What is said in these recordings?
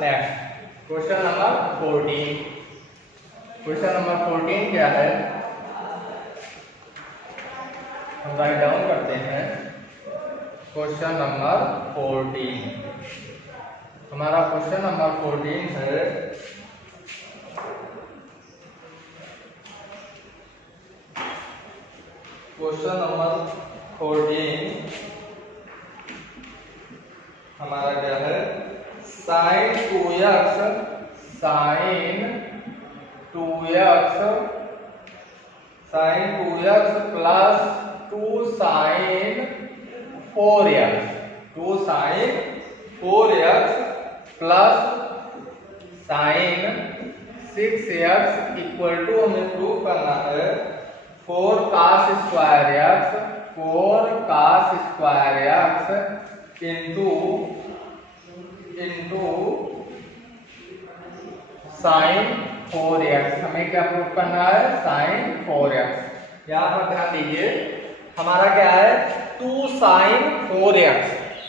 Next question number 14। Question number 14 क्या है, हम राइट डाउन करते हैं। क्वेश्चन नंबर 14, हमारा क्वेश्चन नंबर 14 है क्वेश्चन नंबर 14 हमारा क्या है, sin 2x plus 2 sin 4x plus sin 6x equal to, हमें प्रूव करना है 4 cos square x into sin 4x। हमें क्या प्रूव करना है, sin 4x। यहाँ पर ध्यान दीजिए, हमारा क्या है 2 sin 4x,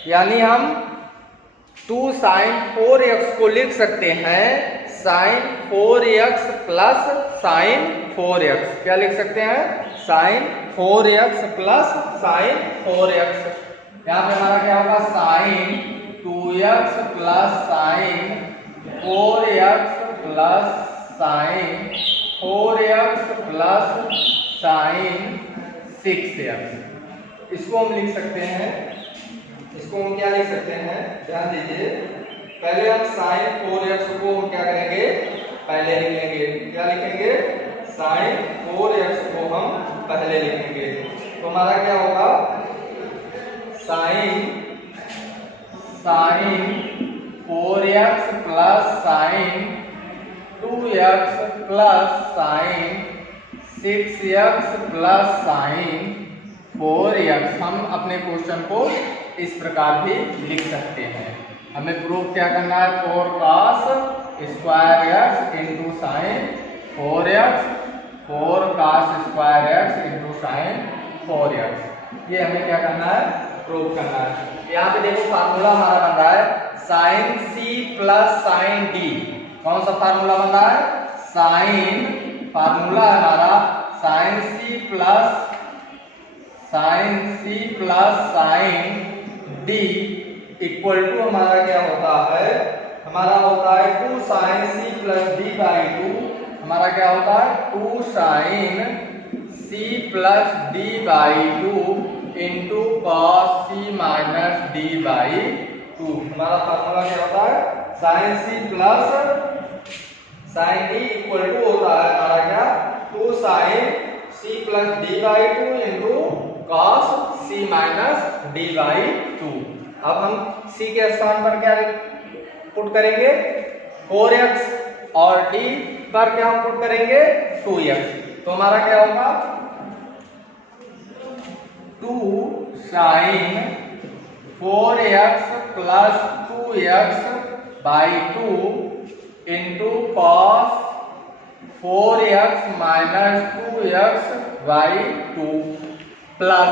यानी हम 2 sin 4x को लिख सकते हैं sin 4x plus sin 4x। क्या लिख सकते हैं, sin 4x plus sin 4x। यहाँ पे हमारा क्या होगा, sin 2x plus sin 4x plus sin 4x plus sin 6x। इसको हम लिख सकते हैं, इसको हम क्या लिख सकते हैं, ध्यान दीजिए। पहले हम sin 4x को हम क्या करेंगे, पहले लिख लेंगे। क्या लिखेंगे, sin 4x को हम पहले लिखेंगे। तो हमारा क्या होगा, sin 4x plus sin 2x plus sin 6x plus sin 4x। हम अपने क्वेश्चन को इस प्रकार भी लिख सकते हैं। हमें प्रूफ क्या करना है, 4 cos square x into sine 4x, 4 cos square x into sine 4x। ये हमें क्या करना है, प्रूफ करना है। यहाँ पे देखो फार्मूला हमारा बन रहा है sin c plus sin d। कौन सा फार्मूला बन रहा है, साइन, फार्मूला है हमारा sin c plus sin d equal to, हमारा क्या होता है, हमारा होता है 2 sin c plus d by 2। हमारा क्या होता है, 2 sin c plus d by 2 into cos c minus d by 2। हमारा फार्मूला क्या होता है, sin c plus sin d equal to होता है हमारा क्या, 2 sin c plus d by 2 into cos c minus d by 2। अब हम c के स्थान पर क्या पुट करेंगे, 4x और d पर क्या हम पुट करेंगे, 2x। तो हमारा क्या होगा, 2 sin 4x plus 2x by 2 into cos 4x minus 2x by 2 plus,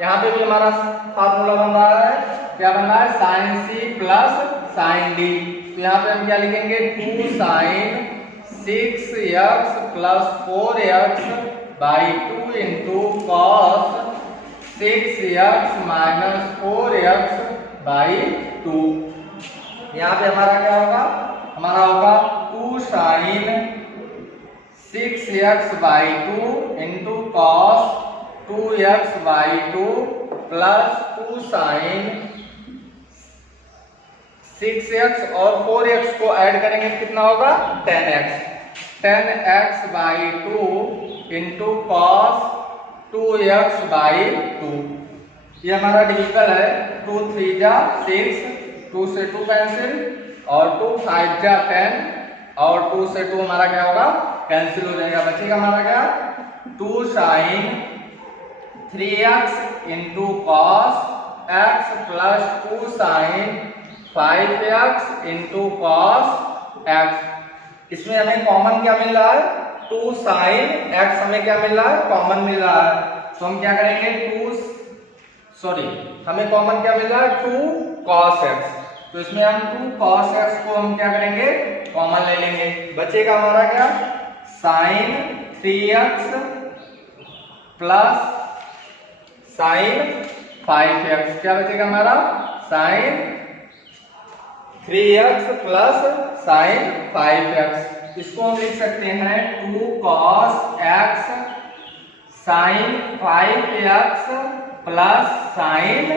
यहाँ पे भी हमारा फार्मूला बन रहा है, क्या बन रहा है, sin c plus sin d। तो यहाँ पे हम क्या लिखेंगे, 2 sin 6x plus 4x by 2 into cos 6x minus 4x by 2। यहाँ पे हमारा क्या होगा, हमारा होगा 2 sin 6x by 2 into cos 2x by 2 plus 2 sin 6x और 4x को ऐड करेंगे कितना होगा, 10x by 2 into cos 2x by 2। ये हमारा डिविजन है, 2 3 जा 6, 2 से 2 कैंसिल, और 2 5 जा 10, और 2 से 2 हमारा क्या होगा, कैंसिल हो जाएगा। बचेगा हमारा क्या, 2 sin 3x into cos x plus 2 sin 5x into cos x। इसमें हमें कॉमन क्या मिल रहा है, 2 sin x हमें क्या मिल रहा है, कॉमन मिल रहा है। तो हम क्या करेंगे, हमें कॉमन क्या मिल रहा है, 2 cos x। तो इसमें हम 2 cos x को हम क्या करेंगे, कॉमन ले लेंगे। बचेगा हमारा क्या, sin 3x plus sin 5x। क्या बचेगा हमारा, sin 3x plus sin 5x। इसको हम लिख सकते हैं 2 cos x sin 5x plus sin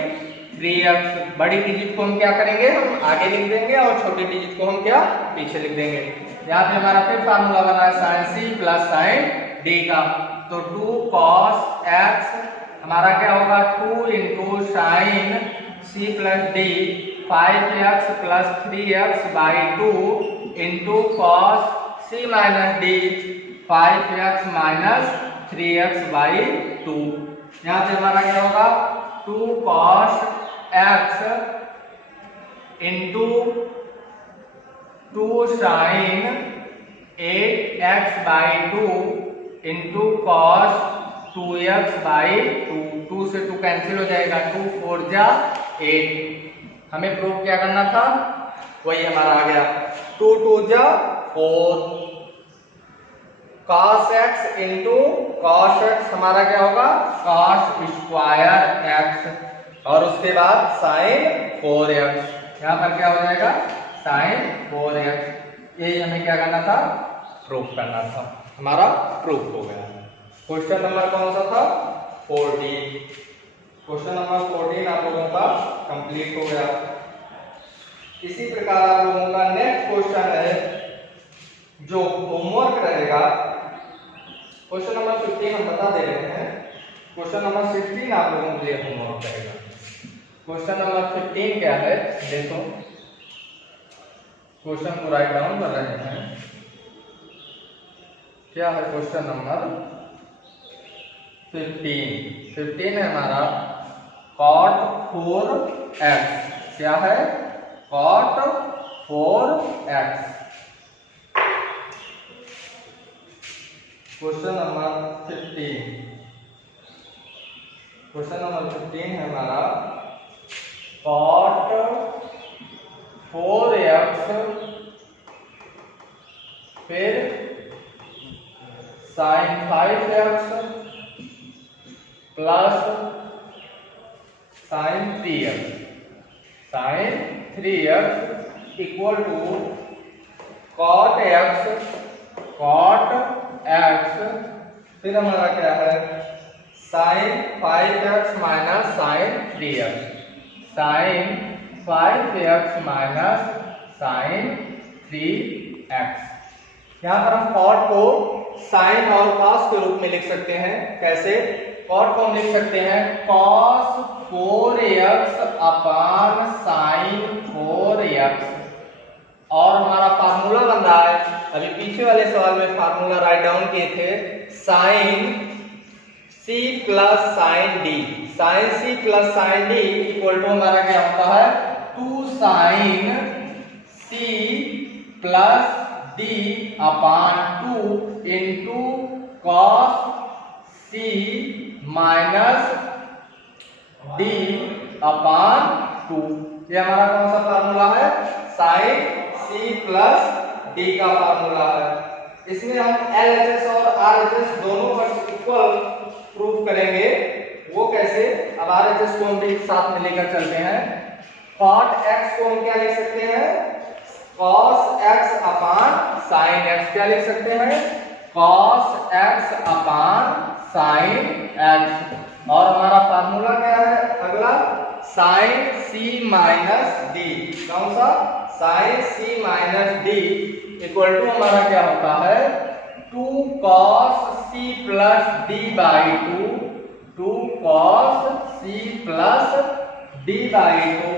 3x। बड़ी डिजिट को हम क्या करेंगे, हम आगे लिख देंगे और छोटी डिजिट को हम क्या, पीछे लिख देंगे। यहाँ पे हमारा फिर फार्मूला बना है sin c plus sin d का। तो 2 cos x हमारा क्या होगा, 2 into sin c plus d 5x plus 3x by 2 into cos c minus d 5x minus 3x by 2। यहाँ से हमारा क्या होगा, 2 cos x into 2 sin 8x by 2 into cos 2x by 2। 2 से 2 कैंसिल हो जाएगा, 2 4 जा 8। हमें प्रूफ क्या करना था, वही हमारा आ गया, 2 2 जा 4। cos x into cos x हमारा क्या होगा, cos स्क्वायर x और उसके बाद sin 4x। यहाँ पर क्या हो जाएगा, sin 4x। यही हमें क्या करना था, प्रूफ करना था। हमारा प्रूफ हो गया। क्वेश्चन नंबर कौन सा था, 14। क्वेश्चन नंबर 14 आप लोगों का कंप्लीट हो गया। इसी प्रकार आप लोगों का नेक्स्ट क्वेश्चन है जो होमवर्क रहेगा। क्वेश्चन नंबर 15 हम बता दे रहे हैं, क्वेश्चन नंबर 16 आप लोगों के लिए होमवर्क रहेगा। क्वेश्चन नंबर 15 क्या है, देखो क्वेश्चन को राइट डाउन कर रहे हैं। क्या है क्वेश्चन नंबर 15 है हमारा cot 4x। क्या है, cot 4x। क्वेश्चन नंबर 15 है हमारा cot 4x फिर sin 5x plus sin 3x equal to cot x फिर हमारा क्या है sin 5x minus sin 3x, sin 5x minus sin 3x। यहाँ पर हम cot को sin और cos के रूप में लिख सकते हैं। कैसे, cot को हम लिख सकते हैं cos 4x अपान sin 4x और हमारा फार्मूला बन रहा है, अभी पीछे वाले सवाल में फार्मूला राइट डाउन किए थे, sin c plus sin d। sin c plus sin d equal to हमारा क्या होता है, 2 sin c plus d upon 2 into cos c minus d upon 2। ये हमारा कौन सा फार्मूला है, sin c प्लस d का फार्मूला है। इसमें हम LHS और RHS दोनों का इक्वल प्रूफ करेंगे। वो कैसे, अब RHS को हम भी साथ में लेकर चलते हैं। cot x को हम क्या लिख सकते हैं, cos x upon sin x। क्या लिख सकते हैं, cos x upon sin x। और हमारा फार्मूला क्या है अगला, sin c माइनस d। कौन सा, sin c minus d equal to हमारा क्या होता है, 2 cos c plus d by 2, 2 cos c plus d by 2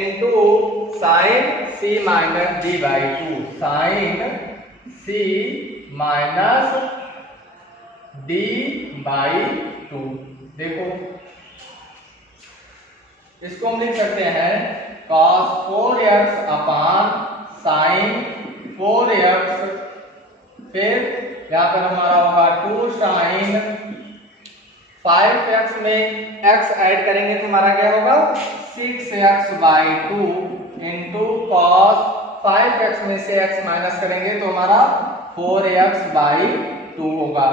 into sin c minus d by 2, sin c minus d by 2। देखो इसको हम लिख सकते हैं cos 4x अपान sin 4x फिर यहाँ पर हमारा होगा 2 sin 5x में x ऐड करेंगे तो हमारा क्या होगा 6x by 2 into cos 5x में से x माइनस करेंगे तो हमारा 4x/2 होगा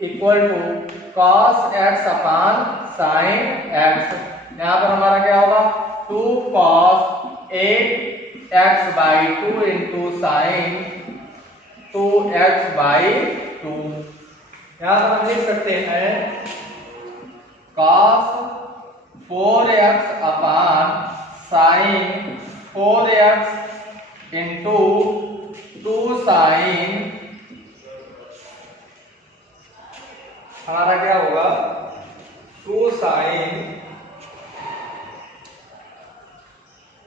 equal to cos x upon sin x। यहाँ पर हमारा क्या होगा 2 cos 8x/2 into sin 2x/2। यहाँ पर हम लिख सकते हैं cos 4x अपान sin 4x इंटू 2 sin हमारा क्या होगा 2 sin,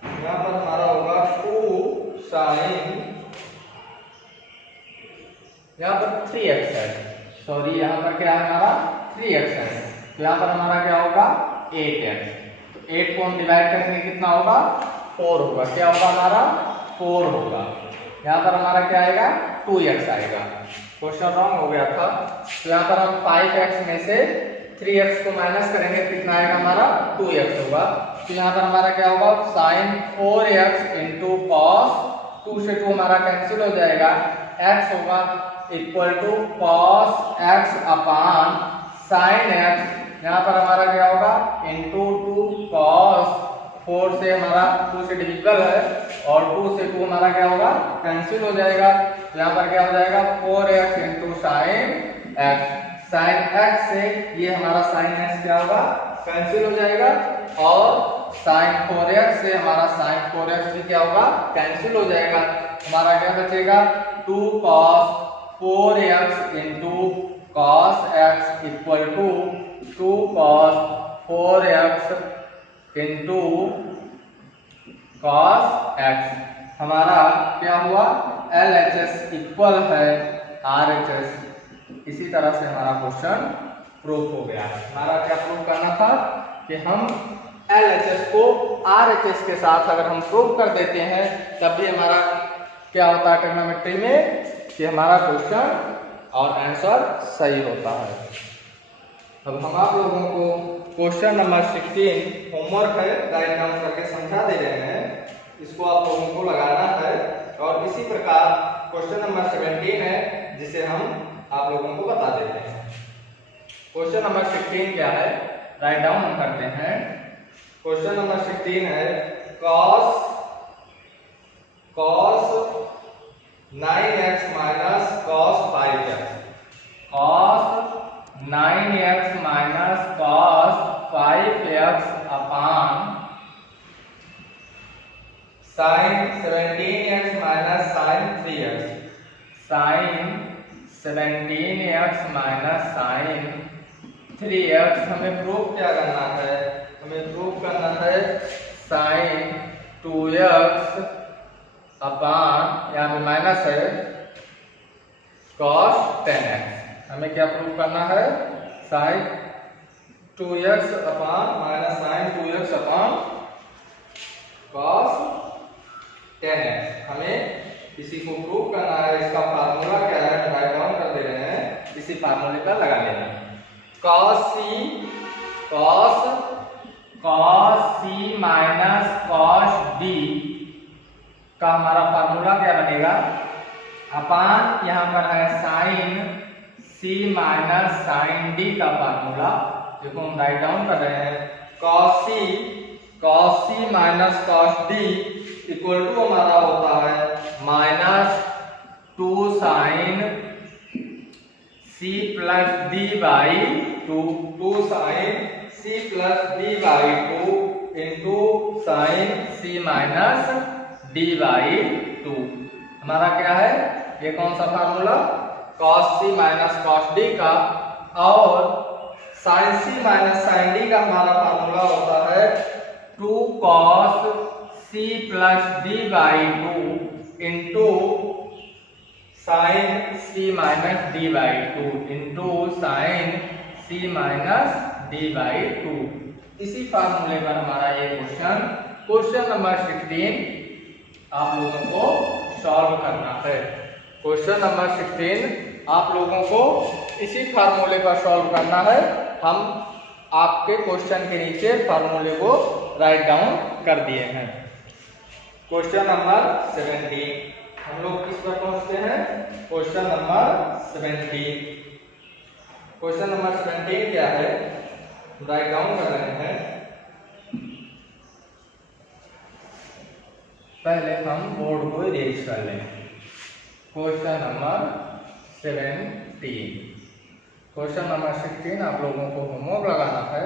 यहाँ पर हमारा होगा 2 sin, यहाँ पर 3x है, सॉरी यहाँ पर क्या है हमारा 3x है, तो यहाँ पर हमारा क्या होगा 8x। 8 को हम डिवाइड करेंगे कितना होगा 4 होगा, क्या होगा हमारा 4 होगा। यहाँ पर हमारा क्या आएगा 2x आएगा। क्वेश्चन रॉन्ग हो गया था, तो यहाँ पर हम 5x में से 3x को माइनस करेंगे कितना आएगा हमारा 2x होगा। तो यहाँ पर हमारा क्या होगा sin 4x इंटू कॉस 2 से 2 हमारा कैंसिल हो जाएगा, x होगा equal to cos x upon sin x। यहाँ पर हमारा क्या होगा इंटू 2 कॉस 4 से हमारा 2 से डिविजिबल है और 2 से 2 हमारा क्या होगा कैंसिल हो जाएगा। तो यहाँ पर क्या हो जाएगा 4x into sine x। Sine x से ये हमारा साइन x क्या होगा कैंसिल हो जाएगा और साइन 4x से हमारा साइन 4x भी क्या होगा कैंसिल हो जाएगा। हमारा क्या बचेगा 2 cos 4x into cos x equal to 2 cos 4x into cos x। हमारा क्या हुआ LHS इक्वल है RHS। इसी तरह से हमारा क्वेश्चन प्रूफ हो गया। हमारा क्या प्रूफ करना था कि हम LHS को RHS के साथ अगर हम प्रूफ कर देते हैं तब भी हमारा क्या होता है ट्रिग्नोमेट्री में कि हमारा क्वेश्चन और आंसर सही होता है। अब हम आप लोगों को क्वेश्चन नंबर 16 होमवर्क है राइट डाउन करके समझा दे रहे हैं, इसको आप लोगों को लगाना है। और इसी प्रकार क्वेश्चन नंबर 17 है जिसे हम आप लोगों को बता देते हैं। क्वेश्चन नंबर 16 क्या है राइट डाउन हम करते हैं। क्वेश्चन नंबर 16 है cos 9x minus cos 5x। cos 9x minus cos 5x अपान sin 17x minus sin 3x। sin 17x minus sin 3x हमें प्रूफ क्या करना है, हमें प्रूफ करना है sin 2x अपान यहाँ पे माइनस है cos 10x। हमें क्या प्रूफ करना है sin 2x upon minus sin 2x अपान cos 10x। हमें इसी को प्रूव करना है। इसका फार्मूला क्या है राइट डाउन कर दे रहे हैं, इसी फार्मूले पर लगा लेना। cos c minus cos d का हमारा फार्मूला क्या बनेगा अपान यहाँ पर है sin c minus sin d का फार्मूला, देखो हम राइट डाउन कर रहे हैं। cos c minus cos d equal to हमारा होता है minus 2 sin c plus d by 2। 2 sin c plus d by 2 into sin c minus d by 2। हमारा क्या है ये कौन सा formula cos c minus cos d का, और sin c minus sin d का हमारा फार्मूला होता है 2 cos c plus d by 2 into sin c minus d by 2 into sin c minus d by 2। इसी फार्मूले पर हमारा ये क्वेश्चन नंबर 16 आप लोगों को सॉल्व करना है। क्वेश्चन नंबर 16 आप लोगों को इसी फार्मूले पर सॉल्व करना है। हम आपके क्वेश्चन के नीचे फार्मूले को राइट डाउन कर दिए हैं। क्वेश्चन नंबर 17 हम लोग किस पर पहुंचते हैं? Question number 17। क्वेश्चन नंबर 17 क्या है, राइट डाउन कर रहे हैं। पहले हम बोर्ड को इरेज कर लें। Question number 17। क्वेश्चन नंबर 16 आप लोगों को होमवर्क लगाना है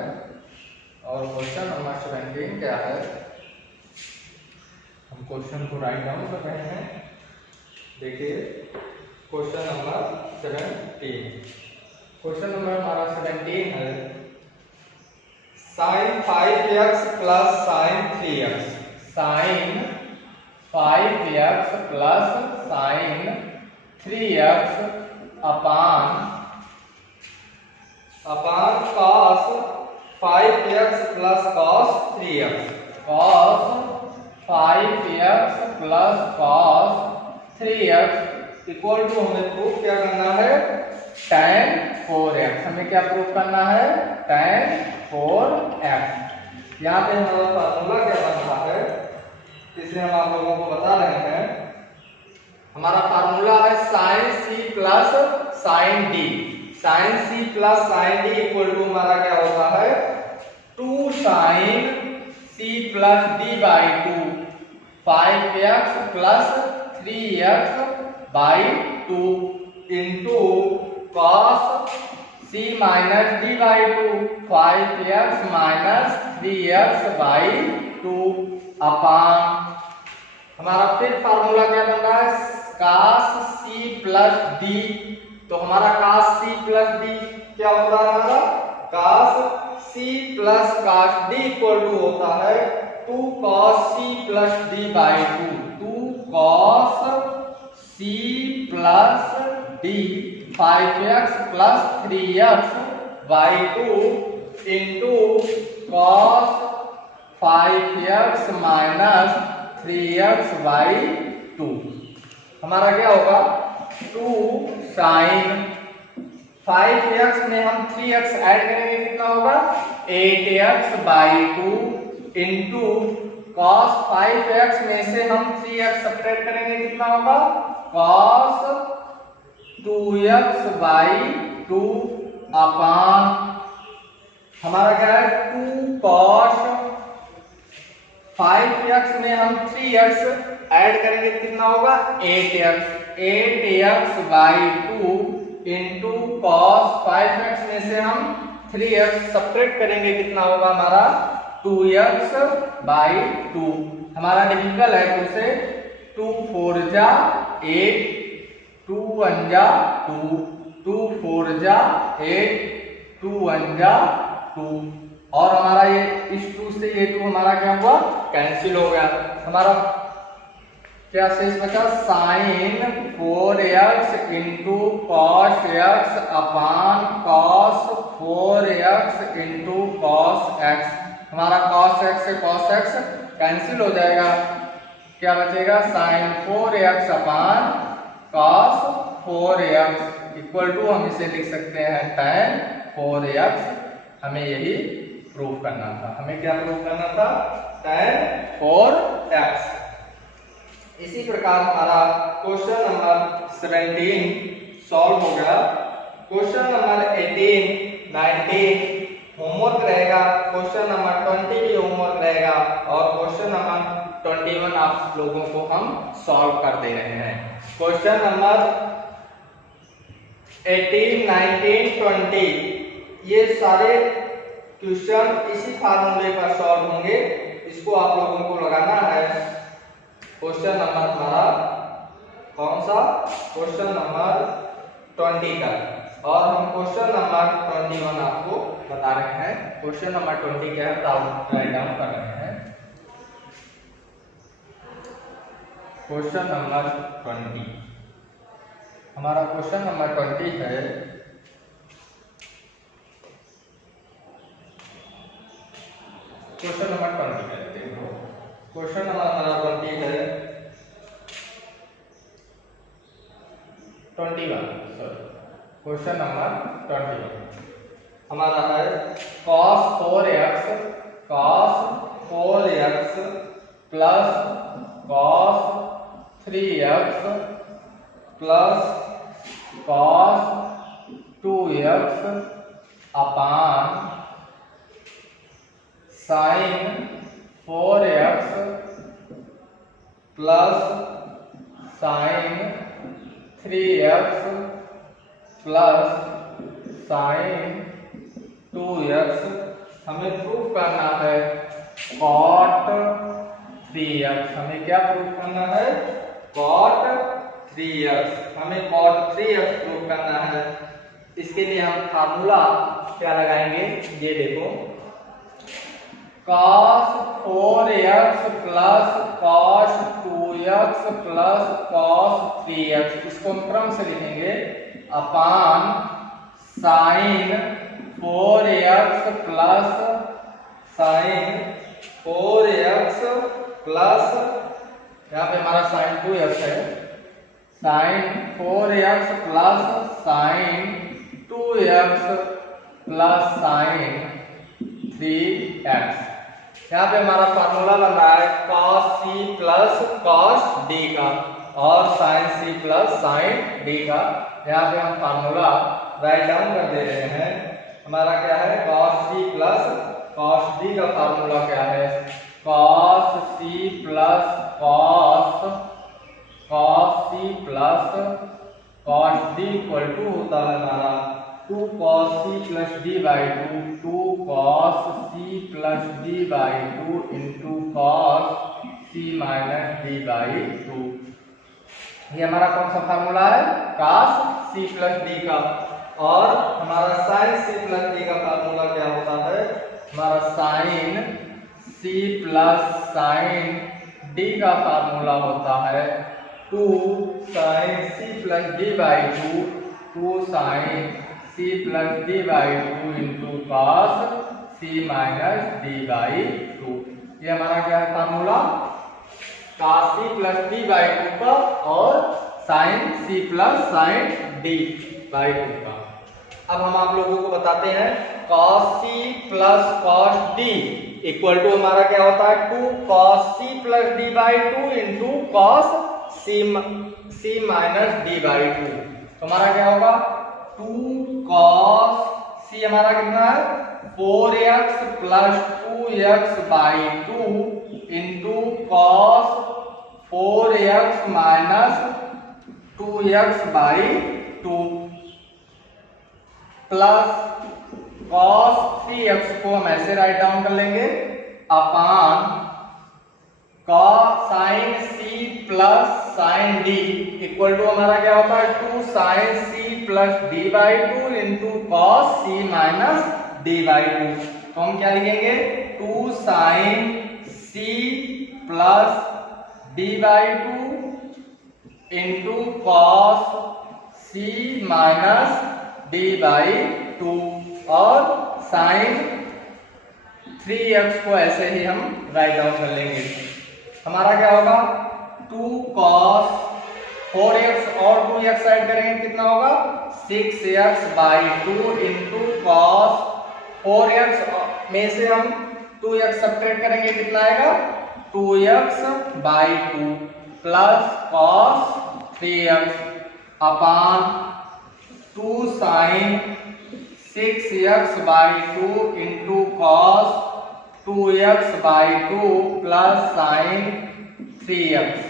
और क्वेश्चन नंबर 17 क्या है, हम क्वेश्चन को राइट डाउन कर रहे हैं। देखिए क्वेश्चन नंबर 17। क्वेश्चन नंबर हमारा 17 है sin 5x plus sin 3x। sin 5x plus sin 3x upon cos 5x plus cos 3x। cos 5x plus cos 3x equal to हमें प्रूफ क्या करना है, tan 4x। हमें क्या प्रूफ करना है, tan 4x। यहाँ पे हमारा फार्मूला क्या बन रहा है, इसलिए हम आप लोगों को बता रहे हैं। हमारा फार्मूला है sin c plus sin d। sin c plus sin d equal to हमारा क्या होता है, 2 sin c plus d by 2 5x plus 3x by 2 into cos c minus d by 2 5x minus 3x by 2 upon हमारा फिर formula क्या बन रहा है, cos c प्लस d। तो हमारा cos c प्लस d क्या होता है, हमारा cos c plus cos d equal to होता है 2 cos c plus d by 2। 2 cos c plus d 5x plus 3x by 2 into cos 5x minus 3x by 2। हमारा क्या होगा, 2 sin 5x में हम 3x ऐड करेंगे, कितना होगा 8x by 2 into cos 5x में से हम 3x सब्ट्रैक्ट करेंगे, कितना होगा cos 2x बाई 2 अपान हमारा क्या है 2 cos 5x में हम 3x ऐड करेंगे, कितना होगा 8x। 8x by 2 into cos 5x में से हम 3x सब्ट्रैक्ट करेंगे, कितना होगा हमारा 2x बाई 2। हमारा डिफिकल्ट है तो से 2 4 जा 8 2 1 जा 2 2 4 जा 8 2 1 जा 2 और हमारा ये इस 2 से ये 2 हमारा क्या हुआ, कैंसिल हो गया। हमारा क्या शेष बचा, sin 4x into cos x upon cos 4x into cos x। हमारा cos x से cos x कैंसिल हो जाएगा, क्या बचेगा sin 4x upon cos 4x equal to हम इसे लिख सकते हैं tan 4x। हमें यही प्रूफ करना था। हमें क्या प्रूफ करना था, tan 4x। इसी प्रकार हमारा क्वेश्चन नंबर 17 सॉल्व हो गया। क्वेश्चन नंबर 18 19 होमवर्क रहेगा, क्वेश्चन नंबर 20 भी होमवर्क रहेगा और क्वेश्चन नंबर 21 आप लोगों को हम सॉल्व कर दे रहे हैं। क्वेश्चन नंबर 18 19 20 ये सारे क्वेश्चन इसी फार्मूले पर सॉल्व होंगे। इसको आप लोगों को लगाना है। क्वेश्चन नंबर हमारा कौन सा, क्वेश्चन नंबर 20 का, और हम क्वेश्चन नंबर 21 आपको बता रहे हैं। क्वेश्चन नंबर 20 क्या है, राइट डाउन कर रहे हैं। क्वेश्चन नंबर 20 हमारा क्वेश्चन नंबर 20 है, क्वेश्चन नंबर 20 कहते हैं। क्वेश्चन नंबर हमारा 20 है 21 सॉरी क्वेश्चन नंबर 21 हमारा है cos 4x plus cos 3x plus cos 2x अपान sin 4x plus sin 3x plus sin 2x हमें प्रूफ करना है cot 3x। हमें क्या प्रूफ करना है? cot 3x। हमें cot 3x प्रूफ करना है। इसके लिए हम फार्मूला क्या लगाएंगे, ये देखो, cos 4x plus cos 2x plus cos 3x, इसको हम क्रम से लिखेंगे, अपान sin 4x plus sin 4x plus, यहाँ पे हमारा sin 2x है, sin 4x plus sin 2x plus sin 3x। यहाँ पे हमारा फार्मूला बन रहा है cos c plus cos d का और sin c plus sin d का। यहाँ पे हम फार्मूला राइट डाउन कर दे रहे हैं। हमारा क्या है? cos c plus cos d का फार्मूला क्या है? cos c plus cos c plus cos d equal to होता है हमारा 2 cos c plus d by 2 cos c plus d by 2 into cos c minus d by 2। ये हमारा कौन सा फार्मूला है? cos c प्लस d का। और हमारा sin c प्लस d का फार्मूला क्या होता है? हमारा sin c plus sin d का फार्मूला होता है 2 sin c plus d by 2 sin c plus d by 2 into cos c minus d by 2। ये हमारा क्या है formula? cos c plus d by 2 का और sin c plus sin d by 2 का। अब हम आप लोगों को बताते हैं cos c plus cos d equal to हमारा क्या होता है? 2 cos c plus d by 2 into cos c minus d by 2। तो हमारा क्या होगा? 2 cos c हमारा कितना है? 4x plus 2x by 2 into cos 4x minus 2x by 2 plus cos 3x को हम ऐसे राइट डाउन कर लेंगे, upon cos sin c plus sin d equal to हमारा क्या होता है? 2 sin c plus d by 2 into cos c minus d by 2। तो हम क्या लिखेंगे? 2 sin c plus d by 2 into cos c minus d by 2 और sin 3x को ऐसे ही हम राइट डाउन कर लेंगे। हमारा क्या होगा? 2 cos 4x और 2x ऐड करेंगे, कितना होगा? 6x by 2 into cos 4x में से हम 2x सब्ट्रैक्ट करेंगे, कितना आएगा? 2x by 2 plus cos 3x upon 2 sin 6x by 2 into cos 2x by 2 plus sin 3x।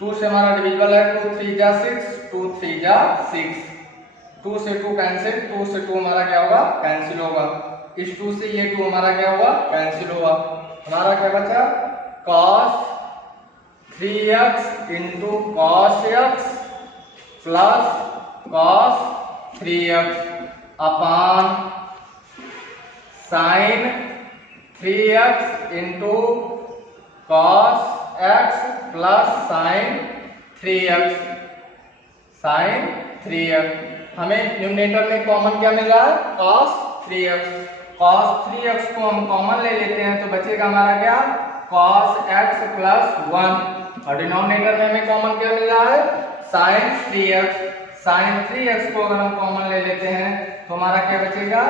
2 से हमारा डिविजिबल है, 2 3 जा 6, 2 3 जा 6, 2 से 2 कैंसिल, 2 से 2 हमारा क्या होगा? कैंसिल होगा। इस 2 से ये 2 हमारा क्या होगा? कैंसिल होगा। हमारा क्या बचा? cos 3x into cos x plus cos 3x upon sin 3x into cos x plus sin 3x sin 3x। हमें न्यूमरेटर में कॉमन क्या मिल रहा है? cos 3x। cos 3x को हम कॉमन ले लेते हैं तो बचेगा हमारा क्या? cos x प्लस 1 और डिनोमिनेटर में हमें कॉमन क्या मिल रहा है? sin 3x। sin 3x को अगर हम कॉमन ले लेते हैं तो हमारा क्या बचेगा?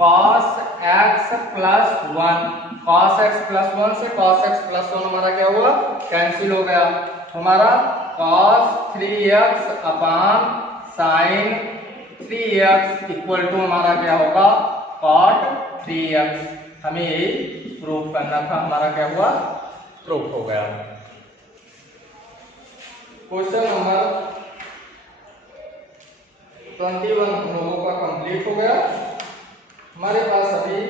cos x plus 1, cos x plus 1 से cos x प्लस 1 हमारा क्या हुआ, कैंसिल हो गया। हमारा cos 3x upon sin 3x equal to हमारा क्या होगा, cot 3x। हमें यही प्रूफ करना था, हमारा क्या हुआ, प्रूफ हो गया। क्वेश्चन नंबर 21 हम लोगों का कंप्लीट हो गया। हमारे पास अभी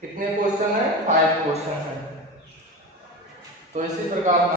कितने क्वेश्चन है, 5 क्वेश्चन है। तो इसी प्रकार